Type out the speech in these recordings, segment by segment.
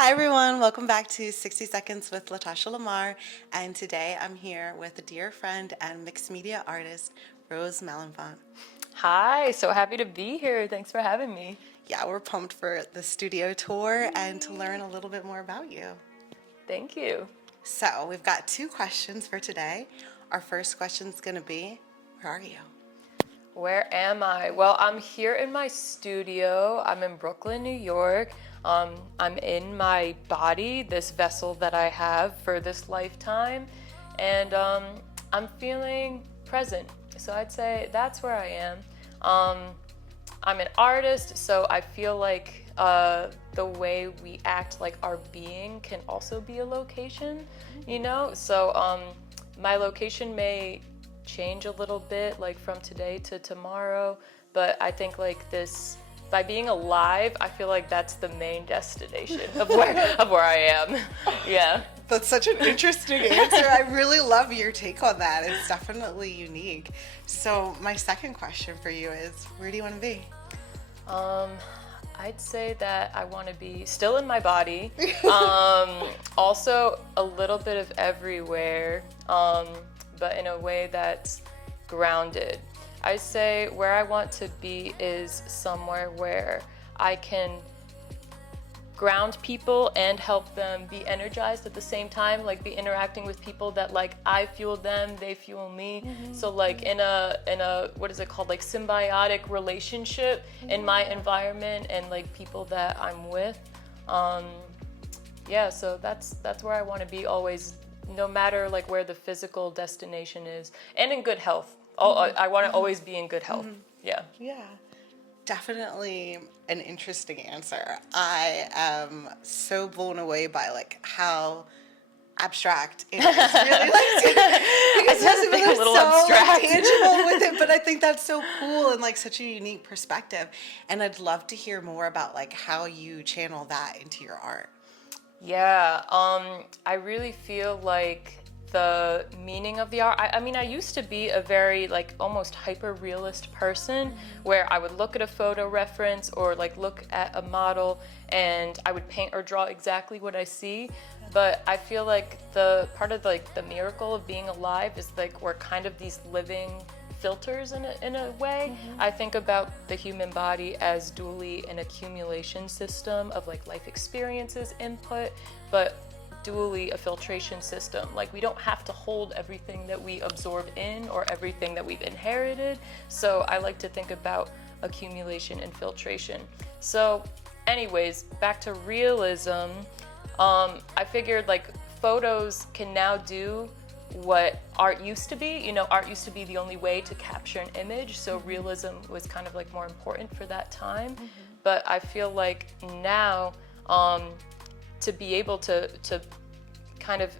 Hi everyone, welcome back to 60 Seconds with Latasha Lamar, and today I'm here with a dear friend and mixed media artist, Rose Malenfant. Hi, so happy to be here. Thanks for having me. Yeah, we're pumped for the studio tour and to learn a little bit more about you. Thank you. So, we've got two questions for today. Our first question is going to be, where are you? Where am I? Well, I'm here in my studio. I'm in Brooklyn, New York. I'm in my body, this vessel that I have for this lifetime, and I'm feeling present. So I'd say that's where I am. I'm an artist, so I feel like the way we act, like our being, can also be a location, you know? So my location may change a little bit, like from today to tomorrow, but I think like this, by being alive, I feel like that's the main destination of where I am. Yeah. That's such an interesting answer. I really love your take on that. It's definitely unique. So, my second question for you is, where do you want to be? I'd say that I want to be still in my body, also a little bit of everywhere, but in a way that's grounded. I say where I want to be is somewhere where I can ground people and help them be energized at the same time, like be interacting with people that like I fuel them, they fuel me. So like in a what is it called, like symbiotic relationship in my environment and like people that I'm with. Yeah, so that's where I want to be always, no matter like where the physical destination is, and in good health. I want to always be in good health. Yeah. Yeah. Definitely an interesting answer. I am so blown away by like how abstract it is. Really, like, because most people think are a little so like, abstract. tangible with it, but I think that's so cool and like such a unique perspective. And I'd love to hear more about like how you channel that into your art. Yeah, I really feel like the meaning of the art. I mean, I used to be a very like almost hyper realist person where I would look at a photo reference or like look at a model and I would paint or draw exactly what I see. But I feel like the part of like the miracle of being alive is like we're kind of these living filters in a way. I think about the human body as dually an accumulation system of like life experiences, input, but dually a filtration system. Like we don't have to hold everything that we absorb in or everything that we've inherited. So I like to think about accumulation and filtration. So anyways, back to realism. I figured like photos can now do what art used to be. You know, art used to be the only way to capture an image, so realism was kind of like more important for that time. But I feel like now to be able to kind of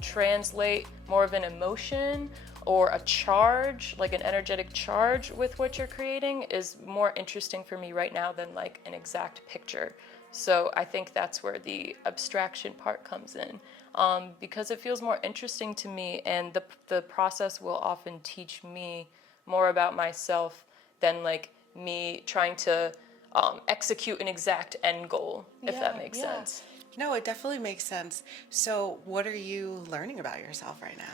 translate more of an emotion or a charge, like an energetic charge with what you're creating, is more interesting for me right now than like an exact picture. So I think that's where the abstraction part comes in, because it feels more interesting to me, and the process will often teach me more about myself than like me trying to execute an exact end goal, if that makes sense. No, it definitely makes sense. So, what are you learning about yourself right now?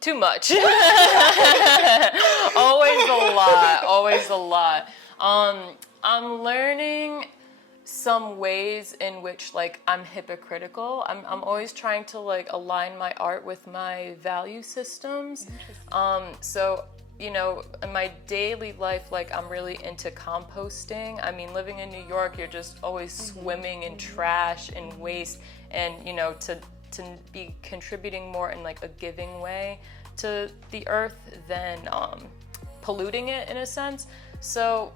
Too much. Always a lot. I'm learning some ways in which like I'm hypocritical. I'm always trying to like align my art with my value systems. So you know, in my daily life, like I'm really into composting. I mean, living in New York, you're just always swimming in trash and waste, and you know, to be contributing more in like a giving way to the earth than polluting it in a sense. So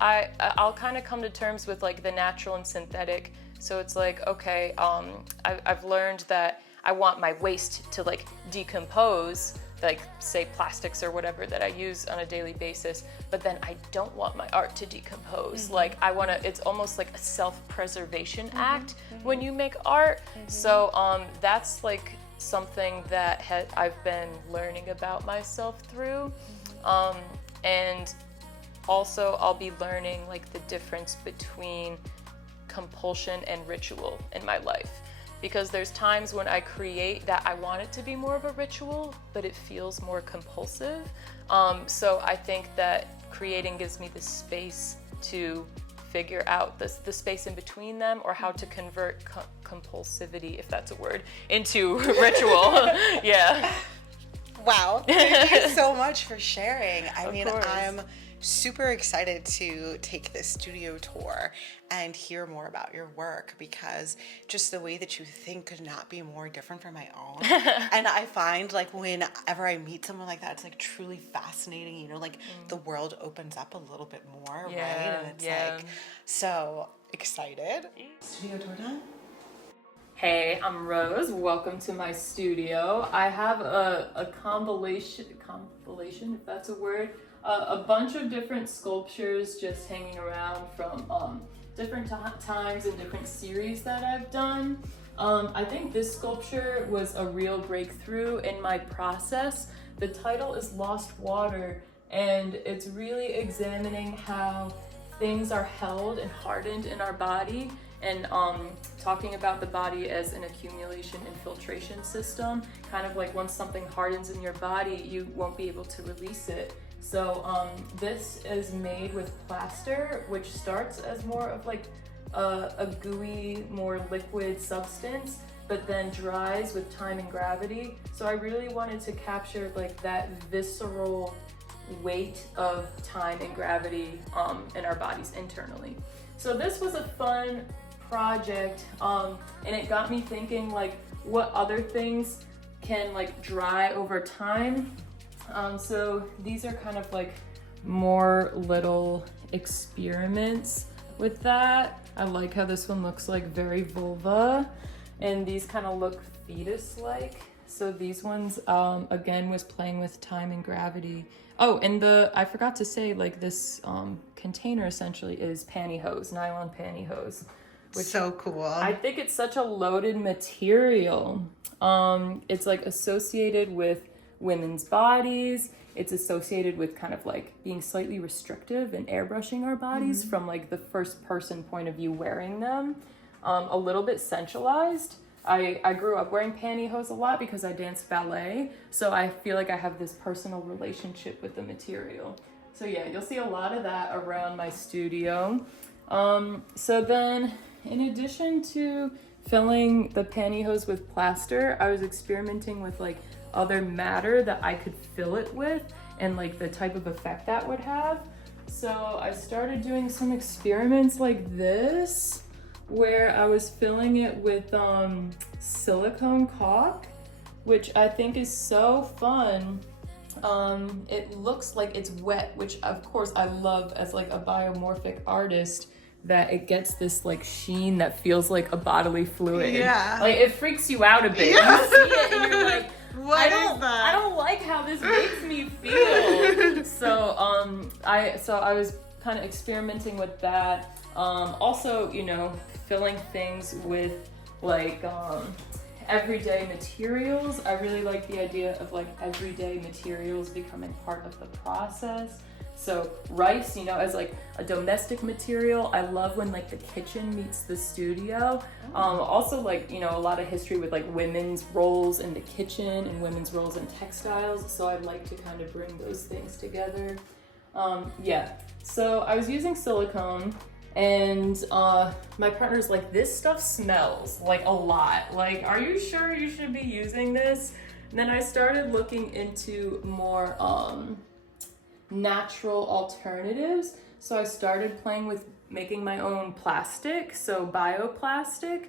I'll kind of come to terms with like the natural and synthetic. So it's like, okay, I've learned that I want my waste to like decompose, like say plastics or whatever that I use on a daily basis, but then I don't want my art to decompose. Like I want to, it's almost like a self-preservation act when you make art. So that's like something that I've been learning about myself through. And also I'll be learning like the difference between compulsion and ritual in my life. Because there's times when I create that I want it to be more of a ritual, but it feels more compulsive. So I think that creating gives me the space to figure out the space in between them, or how to convert compulsivity, if that's a word, into ritual. Yeah. Wow. Thank you so much for sharing. Of course. I'm super excited to take this studio tour and hear more about your work, because just the way that you think could not be more different from my own. And I find like whenever I meet someone like that, it's like truly fascinating, you know, like the world opens up a little bit more, right? And it's like so excited. Studio tour done? Hey, I'm Rose. Welcome to my studio. I have a compilation, if that's a word, a bunch of different sculptures just hanging around from different times and different series that I've done. I think this sculpture was a real breakthrough in my process. The title is Lost Water, and it's really examining how things are held and hardened in our body, and talking about the body as an accumulation and filtration system. Kind of like once something hardens in your body, you won't be able to release it. So this is made with plaster, which starts as more of like a gooey, more liquid substance, but then dries with time and gravity. So I really wanted to capture like that visceral weight of time and gravity in our bodies internally. So this was a fun project, and it got me thinking like what other things can like dry over time. So these are kind of like more little experiments with that. I like how this one looks like very vulva, and these kind of look fetus-like. So these ones, again, was playing with time and gravity. Oh, and I forgot to say, like this container essentially is pantyhose, nylon pantyhose. Which so cool. I think it's such a loaded material. It's like associated with women's bodies. It's associated with kind of like being slightly restrictive and airbrushing our bodies from like the first person point of view wearing them. A little bit sensualized. I grew up wearing pantyhose a lot because I dance ballet. So I feel like I have this personal relationship with the material. So yeah, you'll see a lot of that around my studio. So then, in addition to filling the pantyhose with plaster, I was experimenting with like other matter that I could fill it with and like the type of effect that would have. So I started doing some experiments like this, where I was filling it with silicone caulk, which I think is so fun. It looks like it's wet, which of course I love as like a biomorphic artist, that it gets this like sheen that feels like a bodily fluid. Yeah. Like it freaks you out a bit. Yeah. You see it and you're like, What is that? I don't like how this makes me feel. So I was kind of experimenting with that. Also, you know, filling things with like everyday materials. I really like the idea of like everyday materials becoming part of the process. So rice, you know, as like a domestic material. I love when like the kitchen meets the studio. Also like, you know, a lot of history with like women's roles in the kitchen and women's roles in textiles. So I'd like to kind of bring those things together. Yeah, so I was using silicone, and my partner's like, this stuff smells like a lot. Like, are you sure you should be using this? And then I started looking into more natural alternatives. So I started playing with making my own plastic, so bioplastic,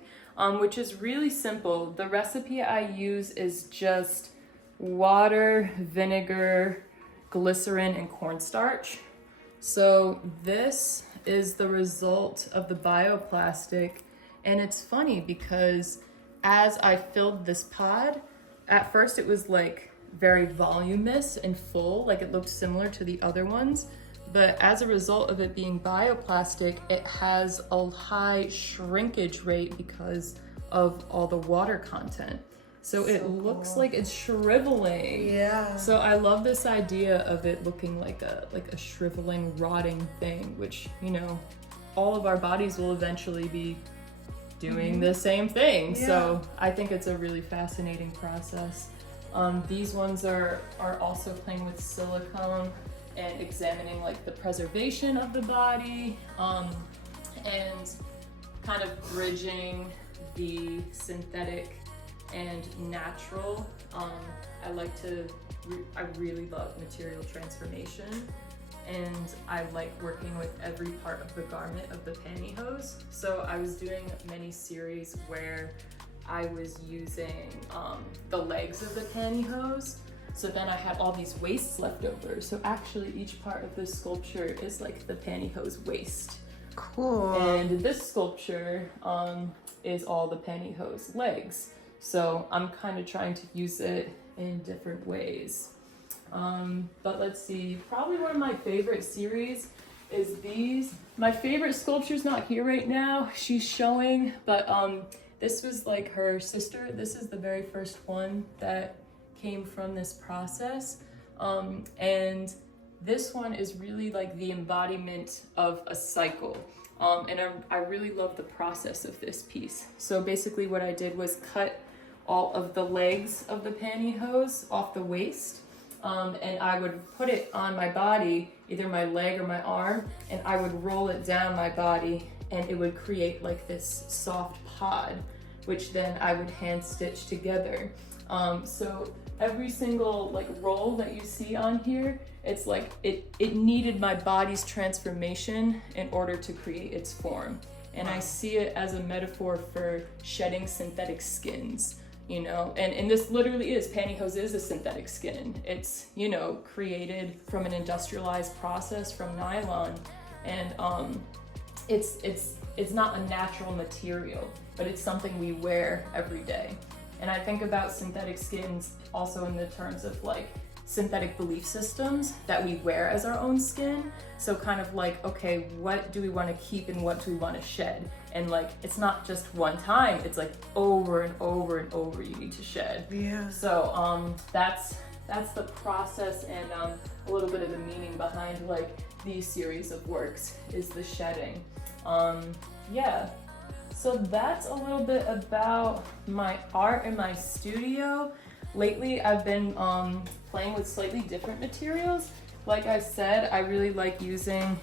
which is really simple. The recipe I use is just water, vinegar, glycerin, and cornstarch. So this is the result of the bioplastic. And it's funny because as I filled this pod, at first it was like very voluminous and full, like it looked similar to the other ones. But as a result of it being bioplastic, it has a high shrinkage rate because of all the water content. So it looks like it's shriveling. Yeah. So I love this idea of it looking like a shriveling, rotting thing, which, you know, all of our bodies will eventually be doing the same thing. Yeah. So I think it's a really fascinating process. These ones are also playing with silicone and examining like the preservation of the body, and kind of bridging the synthetic and natural. I really love material transformation, and I like working with every part of the garment of the pantyhose. So I was doing many series where I was using the legs of the pantyhose. So then I had all these waists left over. So actually each part of this sculpture is like the pantyhose waist. Cool. And this sculpture is all the pantyhose legs. So I'm kind of trying to use it in different ways. But let's see, probably one of my favorite series is these. My favorite sculpture's not here right now, she's showing, but this was like her sister. This is the very first one that came from this process. And this one is really like the embodiment of a cycle. And I really love the process of this piece. So basically what I did was cut all of the legs of the pantyhose off the waist. And I would put it on my body, either my leg or my arm, and I would roll it down my body, and it would create like this soft pod, which then I would hand stitch together. So every single like roll that you see on here, it's like it needed my body's transformation in order to create its form. And I see it as a metaphor for shedding synthetic skins. You know, and this literally is, pantyhose is a synthetic skin. It's, you know, created from an industrialized process from nylon, and it's not a natural material, but it's something we wear every day. And I think about synthetic skins also in the terms of like synthetic belief systems that we wear as our own skin. So kind of like, okay, what do we want to keep and what do we want to shed? And like, it's not just one time, it's like over and over and over you need to shed. Yeah. So that's the process, and a little bit of the meaning behind like these series of works is the shedding. Yeah. So that's a little bit about my art in my studio. Lately, I've been playing with slightly different materials. Like I said, I really like using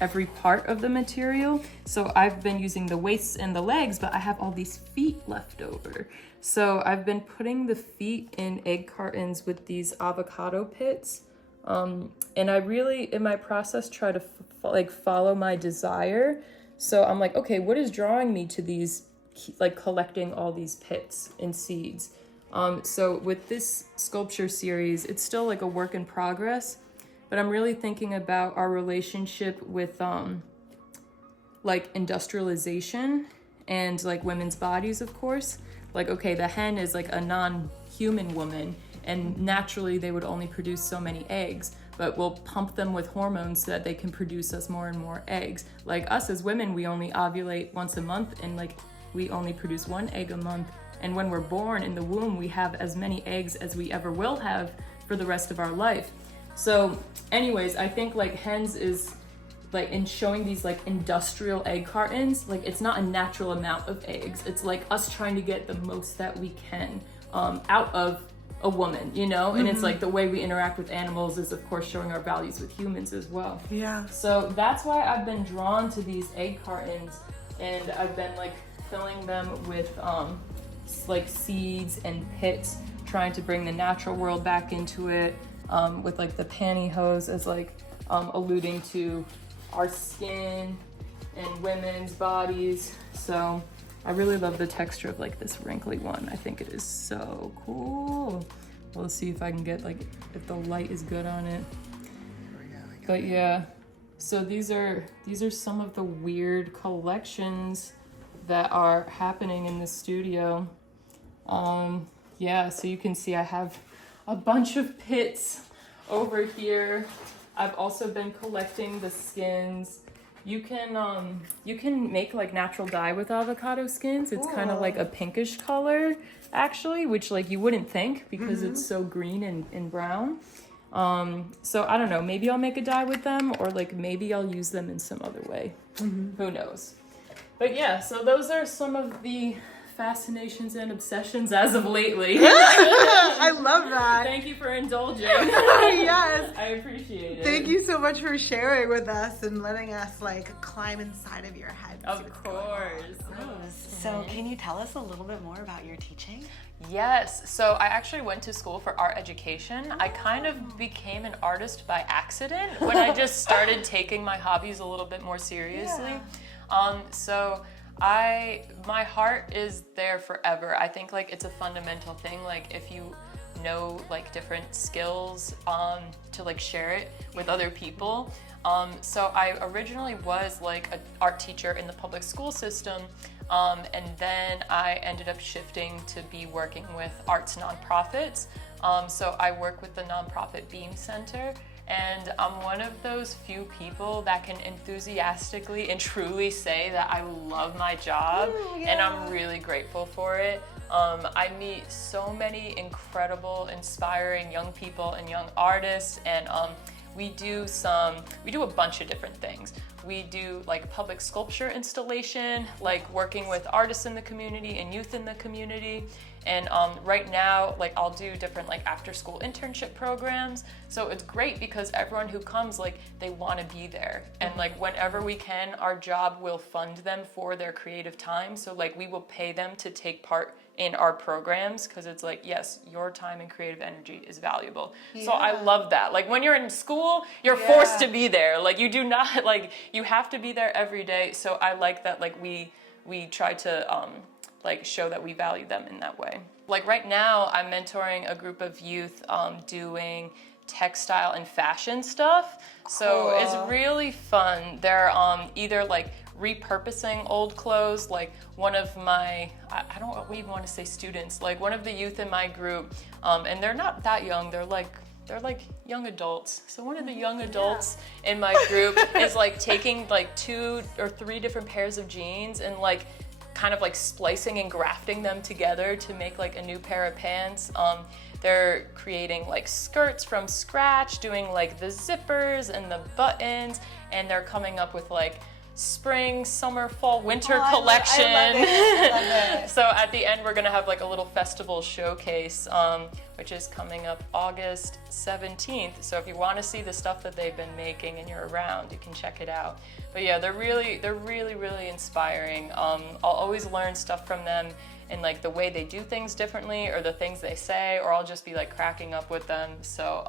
every part of the material. So I've been using the waists and the legs, but I have all these feet left over. So I've been putting the feet in egg cartons with these avocado pits. And I really, in my process, try to follow my desire. So I'm like, okay, what is drawing me to these, like collecting all these pits and seeds? So with this sculpture series, it's still like a work in progress, but I'm really thinking about our relationship with like industrialization and like women's bodies, of course. Like, okay, the hen is like a non-human woman, and naturally they would only produce so many eggs, but we'll pump them with hormones so that they can produce us more and more eggs. Like us as women, we only ovulate once a month, and like we only produce 1 egg a month. And when we're born in the womb, we have as many eggs as we ever will have for the rest of our life. So anyways, I think like hens is like, in showing these like industrial egg cartons, like it's not a natural amount of eggs. It's like us trying to get the most that we can out of a woman, you know? And it's like the way we interact with animals is of course showing our values with humans as well. Yeah. So that's why I've been drawn to these egg cartons, and I've been like filling them with like seeds and pits, trying to bring the natural world back into it, with like the pantyhose as like alluding to our skin and women's bodies. So I really love the texture of like this wrinkly one. I think it is so cool. We'll see if I can get like, if the light is good on it. But yeah, so these are some of the weird collections that are happening in the studio. Yeah, so you can see I have a bunch of pits over here. I've also been collecting the skins. You can make like natural dye with avocado skins. It's kind of like a pinkish color actually, which like you wouldn't think because it's so green and brown. So I don't know, maybe I'll make a dye with them, or like maybe I'll use them in some other way. Who knows? But yeah, so those are some of the fascinations and obsessions as of lately. I love that. Thank you for indulging. Yes. I appreciate it. Thank you so much for sharing with us and letting us like climb inside of your head. Of course. So can you tell us a little bit more about your teaching? Yes, so I actually went to school for art education. I kind of became an artist by accident when I just started taking my hobbies a little bit more seriously. So my heart is there forever. I think like it's a fundamental thing. Like if you know like different skills to like share it with other people. So I originally was like an art teacher in the public school system. And then I ended up shifting to be working with arts nonprofits. So I work with the nonprofit Beam Center, and I'm one of those few people that can enthusiastically and truly say that I love my job. Ooh, yeah. And I'm really grateful for it. I meet so many incredible, inspiring young people and young artists, and we do a bunch of different things. We do like public sculpture installation, like working with artists in the community and youth in the community. And right now, like I'll do different like after school internship programs. So it's great because everyone who comes, like they want to be there. And like whenever we can, our job will fund them for their creative time. So like we will pay them to take part in our programs because it's like, yes, your time and creative energy is valuable. Yeah. So I love that. Like when you're in school, you're forced to be there. Like you do not, like you have to be there every day. So I like that like we try to like show that we value them in that way. Like right now I'm mentoring a group of youth doing textile and fashion stuff. So it's really fun. They're either like repurposing old clothes, like one of my, I don't even want to say students, like one of the youth in my group, and they're not that young, they're like young adults. So one of the young adults in my group is like taking like 2 or 3 different pairs of jeans and like kind of like splicing and grafting them together to make like a new pair of pants. They're creating like skirts from scratch, doing like the zippers and the buttons, and they're coming up with like spring, summer, fall, winter collection. I love it. So at the end, we're gonna have like a little festival showcase, which is coming up August 17th. So if you want to see the stuff that they've been making and you're around, you can check it out. But yeah, they're really inspiring. I'll always learn stuff from them and like the way they do things differently or the things they say, or I'll just be like cracking up with them. So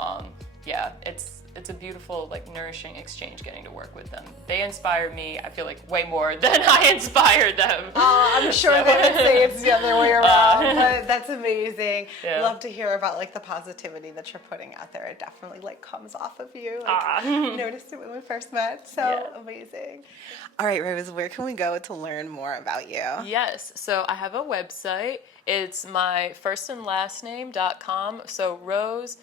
yeah, it's a beautiful, like nourishing exchange getting to work with them. They inspire me, I feel like, way more than I inspire them. I'm sure they would say it's the other way around, but that's amazing. Yeah. Love to hear about like the positivity that you're putting out there. It definitely like comes off of you. Like, noticed it when we first met, so amazing. All right, Rose, where can we go to learn more about you? Yes, so I have a website. It's my first and last name.com. So Rose,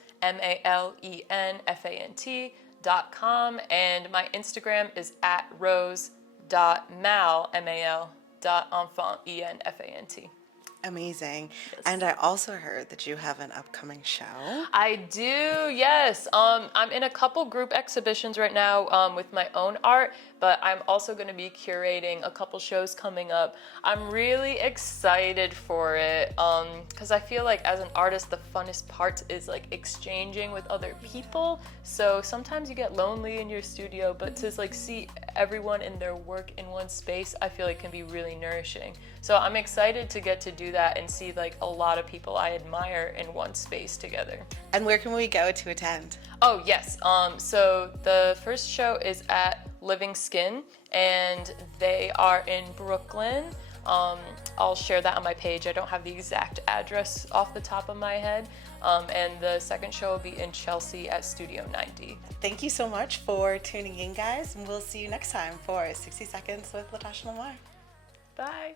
Malenfant.com, and my Instagram is at rose.mal, mal.enfant, enfant. Amazing. Yes. And I also heard that you have an upcoming show. I do, yes. I'm in a couple group exhibitions right now with my own art, but I'm also going to be curating a couple shows coming up. I'm really excited for it because I feel like as an artist, the funnest part is like exchanging with other people. So sometimes you get lonely in your studio, but to like see everyone in their work in one space, I feel like can be really nourishing. So I'm excited to get to do that and see like a lot of people I admire in one space together. And where can we go to attend? Oh, yes. So the first show is at Living Skin, and they are in Brooklyn. I'll share that on my page. I don't have the exact address off the top of my head. And the second show will be in Chelsea at Studio 90. Thank you so much for tuning in, guys, and we'll see you next time for 60 Seconds with Latasha Lamar. Bye.